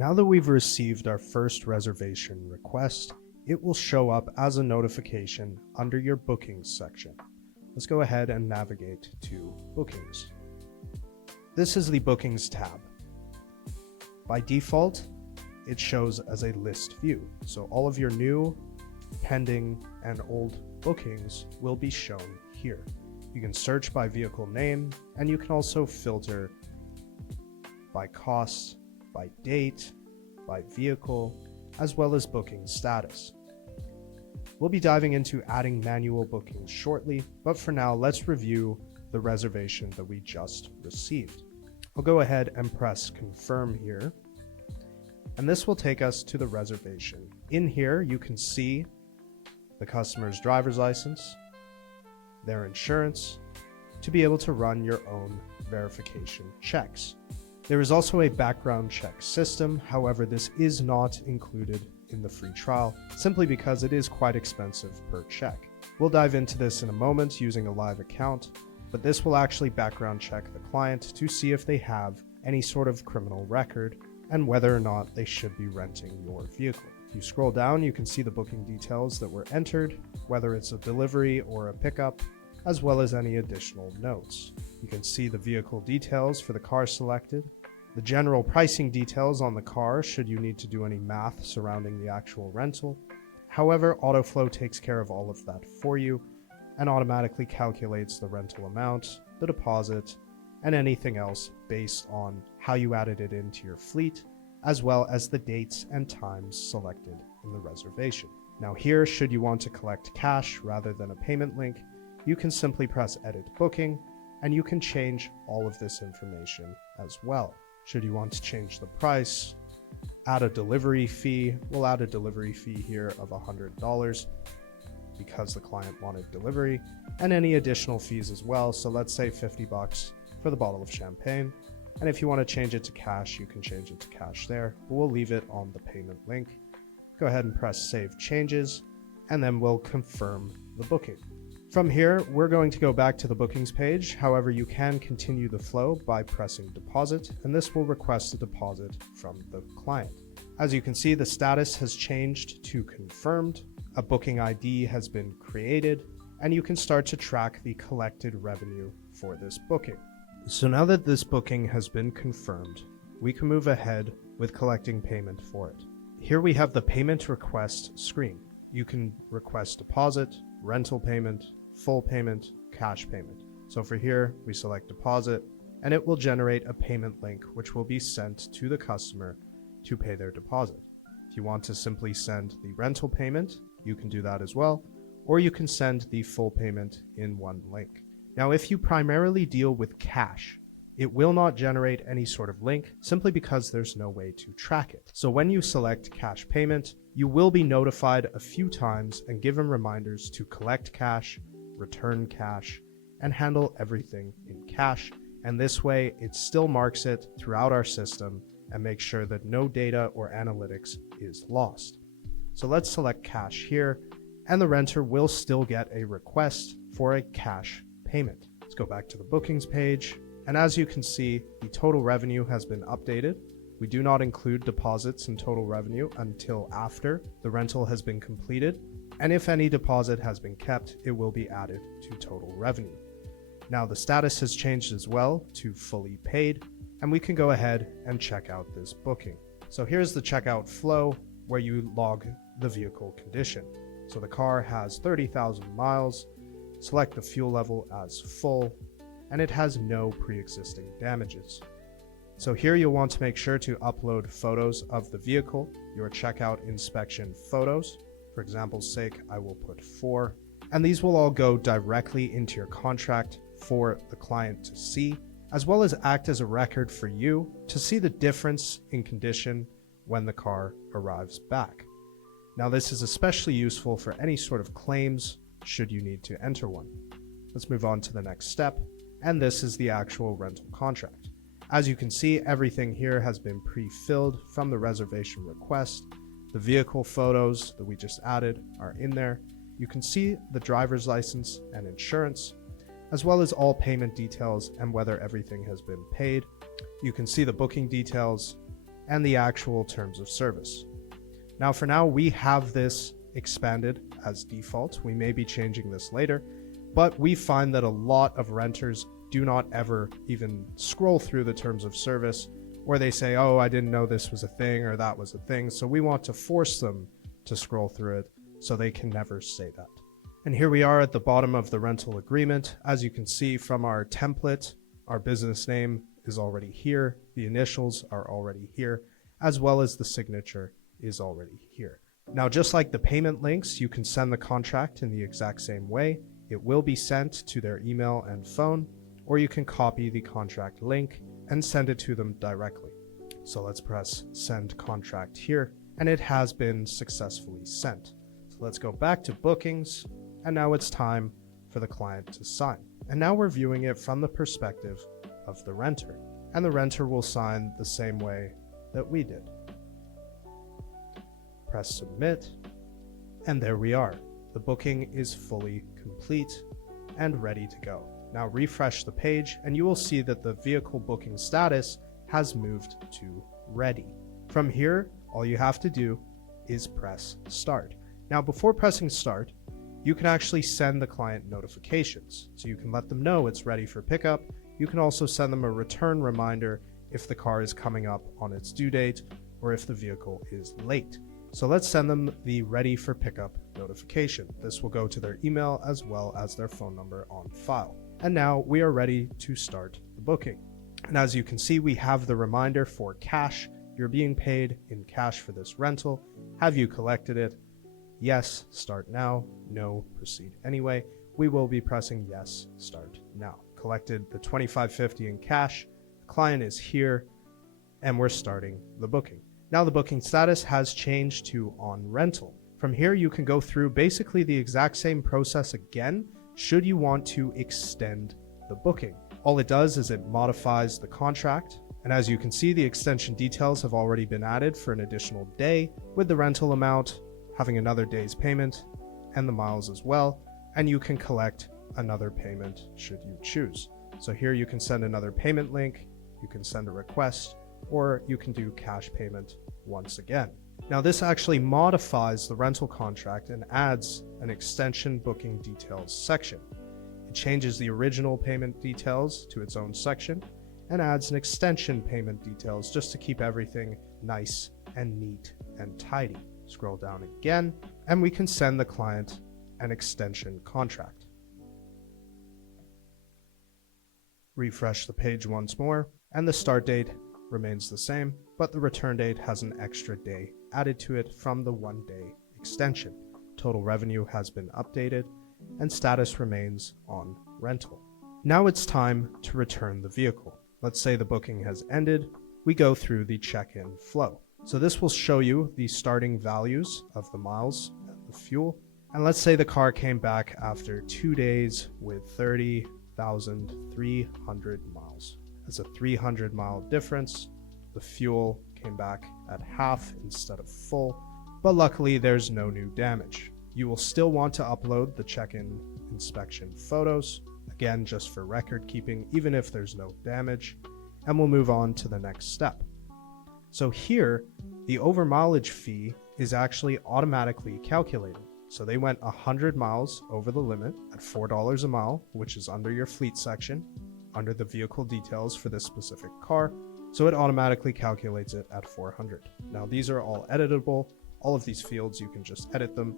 Now that we've received our first reservation request, it will show up as a notification under your bookings section. Let's go ahead and navigate to bookings. This is the bookings tab. By default, it shows as a list view. So all of your new, pending, and old bookings will be shown here. You can search by vehicle name, and you can also filter by cost, by date, by vehicle, as well as booking status. We'll be diving into adding manual bookings shortly, but for now, let's review the reservation that we just received. I'll go ahead and press confirm here, and this will take us to the reservation. In here, you can see the customer's driver's license, their insurance, to be able to run your own verification checks. There is also a background check system, however, this is not included in the free trial, simply because it is quite expensive per check. We'll dive into this in a moment using a live account, but this will actually background check the client to see if they have any sort of criminal record and whether or not they should be renting your vehicle. If you scroll down, you can see the booking details that were entered, whether it's a delivery or a pickup, as well as any additional notes. You can see the vehicle details for the car selected, the general pricing details on the car should you need to do any math surrounding the actual rental. However, Autoflow takes care of all of that for you and automatically calculates the rental amount, the deposit, and anything else based on how you added it into your fleet, as well as the dates and times selected in the reservation. Now here, should you want to collect cash rather than a payment link, you can simply press edit booking and you can change all of this information as well. Should you want to change the price, add a delivery fee, we'll add a delivery fee here of $100 because the client wanted delivery, and any additional fees as well. So let's say $50 for the bottle of champagne. And if you want to change it to cash, you can change it to cash there, but we'll leave it on the payment link. Go ahead and press save changes, and then we'll confirm the booking. From here, we're going to go back to the bookings page. However, you can continue the flow by pressing deposit, and this will request a deposit from the client. As you can see, the status has changed to confirmed, a booking ID has been created, and you can start to track the collected revenue for this booking. So now that this booking has been confirmed, we can move ahead with collecting payment for it. Here we have the payment request screen. You can request deposit, rental payment, full payment, cash payment. So for here, we select deposit, and it will generate a payment link which will be sent to the customer to pay their deposit. If you want to simply send the rental payment, you can do that as well, or you can send the full payment in one link. Now, if you primarily deal with cash, it will not generate any sort of link simply because there's no way to track it. So when you select cash payment, you will be notified a few times and given reminders to collect cash, return cash, and handle everything in cash. And this way, it still marks it throughout our system and makes sure that no data or analytics is lost. So let's select cash here, and the renter will still get a request for a cash payment. Let's go back to the bookings page. And as you can see, the total revenue has been updated. We do not include deposits in total revenue until after the rental has been completed. And if any deposit has been kept, it will be added to total revenue. Now the status has changed as well to fully paid, and we can go ahead and check out this booking. So here's the checkout flow where you log the vehicle condition. So the car has 30,000 miles, select the fuel level as full, and it has no pre-existing damages. So here you'll want to make sure to upload photos of the vehicle, your checkout inspection photos. For example's sake, I will put 4, and these will all go directly into your contract for the client to see, as well as act as a record for you to see the difference in condition when the car arrives back. Now this is especially useful for any sort of claims should you need to enter one. Let's move on to the next step, and this is the actual rental contract. As you can see, everything here has been pre-filled from the reservation request. The vehicle photos that we just added are in there. You can see the driver's license and insurance, as well as all payment details and whether everything has been paid. You can see the booking details, and the actual terms of service. Now for now, we have this expanded as default. We may be changing this later, but we find that a lot of renters do not ever even scroll through the terms of service, or they say, oh, I didn't know this was a thing or that was a thing. So we want to force them to scroll through it so they can never say that. And here we are at the bottom of the rental agreement. As you can see from our template, our business name is already here. The initials are already here, as well as the signature is already here. Now, just like the payment links, you can send the contract in the exact same way. It will be sent to their email and phone, or you can copy the contract link and send it to them directly. So let's press send contract here, and it has been successfully sent. So let's go back to bookings, and now it's time for the client to sign. And now we're viewing it from the perspective of the renter, and the renter will sign the same way that we did. Press submit, and there we are. The booking is fully complete and ready to go. Now refresh the page and you will see that the vehicle booking status has moved to ready. From here, all you have to do is press start. Now before pressing start, you can actually send the client notifications. So you can let them know it's ready for pickup. You can also send them a return reminder if the car is coming up on its due date or if the vehicle is late. So let's send them the ready for pickup notification. This will go to their email as well as their phone number on file. And now we are ready to start the booking. And as you can see, we have the reminder for cash. You're being paid in cash for this rental. Have you collected it? Yes, start now. No, proceed anyway. We will be pressing yes, start now. Collected the $25.50 in cash. The client is here and we're starting the booking. Now the booking status has changed to on rental. From here, you can go through basically the exact same process again, should you want to extend the booking. All it does is it modifies the contract. And as you can see, the extension details have already been added for an additional day, with the rental amount having another day's payment and the miles as well. And you can collect another payment should you choose. So here you can send another payment link, you can send a request, or you can do cash payment once again. Now this actually modifies the rental contract and adds an extension booking details section. It changes the original payment details to its own section and adds an extension payment details just to keep everything nice and neat and tidy. Scroll down again and we can send the client an extension contract. Refresh the page once more and the start date remains the same, but the return date has an extra day added to it from the 1-day extension. Total revenue has been updated and status remains on rental. Now it's time to return the vehicle. Let's say the booking has ended. We go through the check-in flow. So this will show you the starting values of the miles and the fuel. And let's say the car came back after 2 days with 30,300 miles. That's a 300-mile difference. The fuel came back at half instead of full, but luckily there's no new damage. You will still want to upload the check-in inspection photos, again just for record keeping, even if there's no damage, and we'll move on to the next step. So here, the over mileage fee is actually automatically calculated. So they went 100 miles over the limit at $4 a mile, which is under your fleet section, under the vehicle details for this specific car, so it automatically calculates it at 400. Now these are all editable. All of these fields, you can just edit them.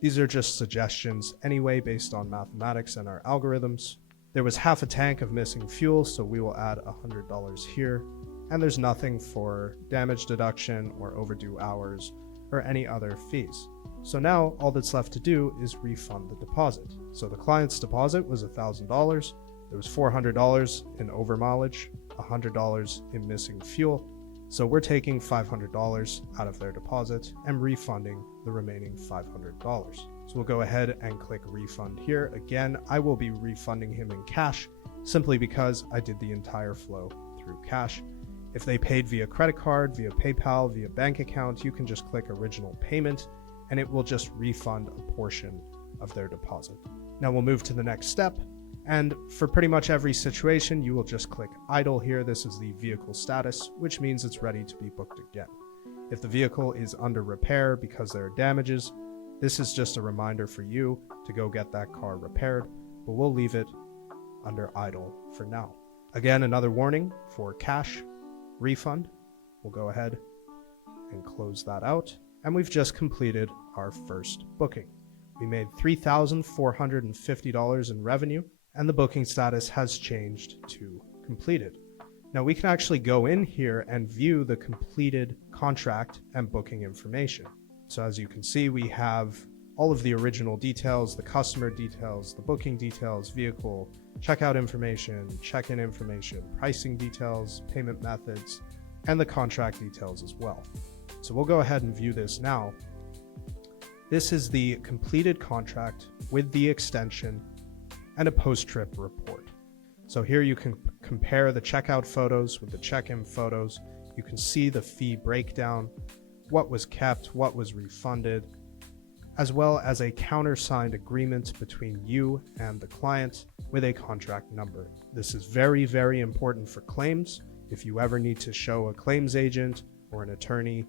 These are just suggestions anyway based on mathematics and our algorithms. There was half a tank of missing fuel, so we will add $100 here. And there's nothing for damage deduction or overdue hours or any other fees. So now all that's left to do is refund the deposit. So the client's deposit was $1,000. There was $400 in over mileage, $100 in missing fuel. So we're taking $500 out of their deposit and refunding the remaining $500. So we'll go ahead and click refund here. Again, I will be refunding him in cash simply because I did the entire flow through cash. If they paid via credit card, via PayPal, via bank account, you can just click original payment and it will just refund a portion of their deposit. Now we'll move to the next step And for pretty much every situation, you will just click idle here. This is the vehicle status, which means it's ready to be booked again. If the vehicle is under repair because there are damages, this is just a reminder for you to go get that car repaired, but we'll leave it under idle for now. Again, another warning for cash refund. We'll go ahead and close that out. And we've just completed our first booking. We made $3,450 in revenue, and the booking status has changed to completed. Now we can actually go in here and view the completed contract and booking information. So as you can see, we have all of the original details, the customer details, the booking details, vehicle, checkout information, check-in information, pricing details, payment methods, and the contract details as well. So we'll go ahead and view this now. This is the completed contract with the extension and a post-trip report. So here you can compare the checkout photos with the check-in photos. You can see the fee breakdown, what was kept, what was refunded, as well as a countersigned agreement between you and the client with a contract number. This is very, very important for claims. If you ever need to show a claims agent or an attorney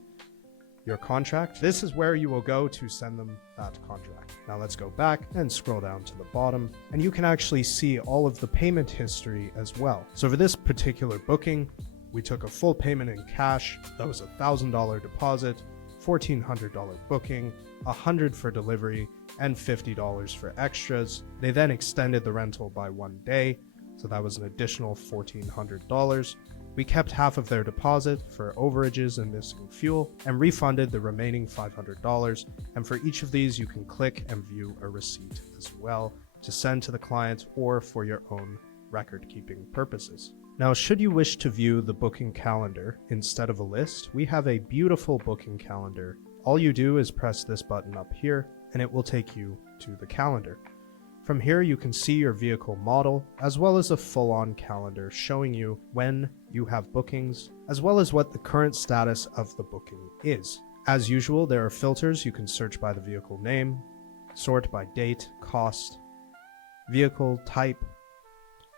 your contract, this is where you will go to send them that contract. Now let's go back and scroll down to the bottom, and you can actually see all of the payment history as well. So for this particular booking, we took a full payment in cash. That was a $1,000 deposit, $1,400 booking, $100 for delivery, and $50 for extras. They then extended the rental by 1 day, so that was an additional $1,400. We kept half of their deposit for overages and missing fuel and refunded the remaining $500. And for each of these, you can click and view a receipt as well to send to the client or for your own record-keeping purposes. Now, should you wish to view the booking calendar instead of a list, we have a beautiful booking calendar. All you do is press this button up here, and it will take you to the calendar. From here, you can see your vehicle model, as well as a full-on calendar showing you when you have bookings, as well as what the current status of the booking is. As usual, there are filters. You can search by the vehicle name, sort by date, cost, vehicle type,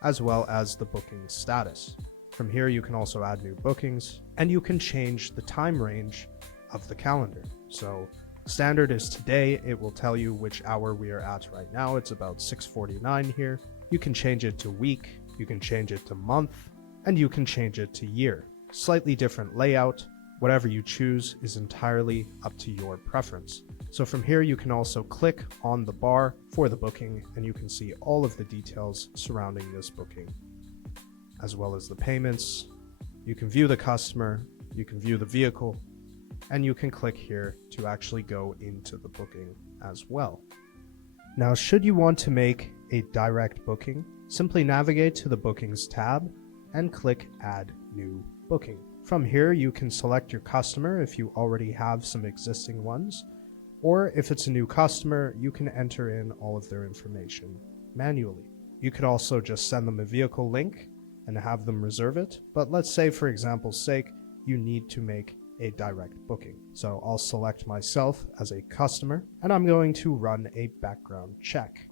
as well as the booking status. From here, you can also add new bookings, and you can change the time range of the calendar. So standard is today. It will tell you which hour we are at right now. It's about 6:49 here. You can change it to week, you can change it to month, and you can change it to year. Slightly different layout. Whatever you choose is entirely up to your preference. So from here, you can also click on the bar for the booking, and you can see all of the details surrounding this booking, as well as the payments. You can view the customer, you can view the vehicle, and you can click here to actually go into the booking as well. Now, should you want to make a direct booking, simply navigate to the Bookings tab and click Add New Booking. From here, you can select your customer if you already have some existing ones, or if it's a new customer, you can enter in all of their information manually. You could also just send them a vehicle link and have them reserve it, but let's say, for example's sake, you need to make a direct booking. So I'll select myself as a customer, and I'm going to run a background check.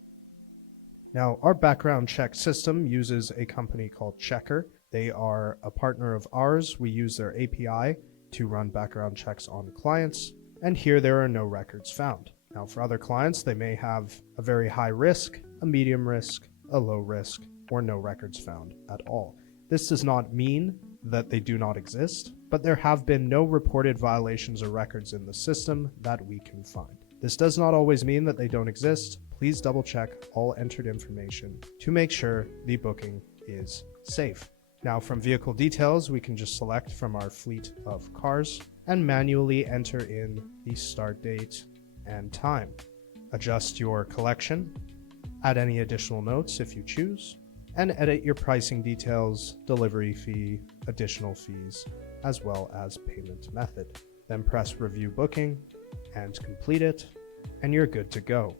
Now, our background check system uses a company called Checkr. They are a partner of ours. We use their API to run background checks on clients, and here there are no records found. Now, for other clients, they may have a very high risk, a medium risk, a low risk, or no records found at all. This does not mean that they do not exist, but there have been no reported violations or records in the system that we can find. This does not always mean that they don't exist. Please double check all entered information to make sure the booking is safe. Now, from vehicle details, we can just select from our fleet of cars and manually enter in the start date and time. Adjust your collection, add any additional notes if you choose, and edit your pricing details, delivery fee, additional fees, as well as payment method. Then press Review Booking and complete it, and you're good to go.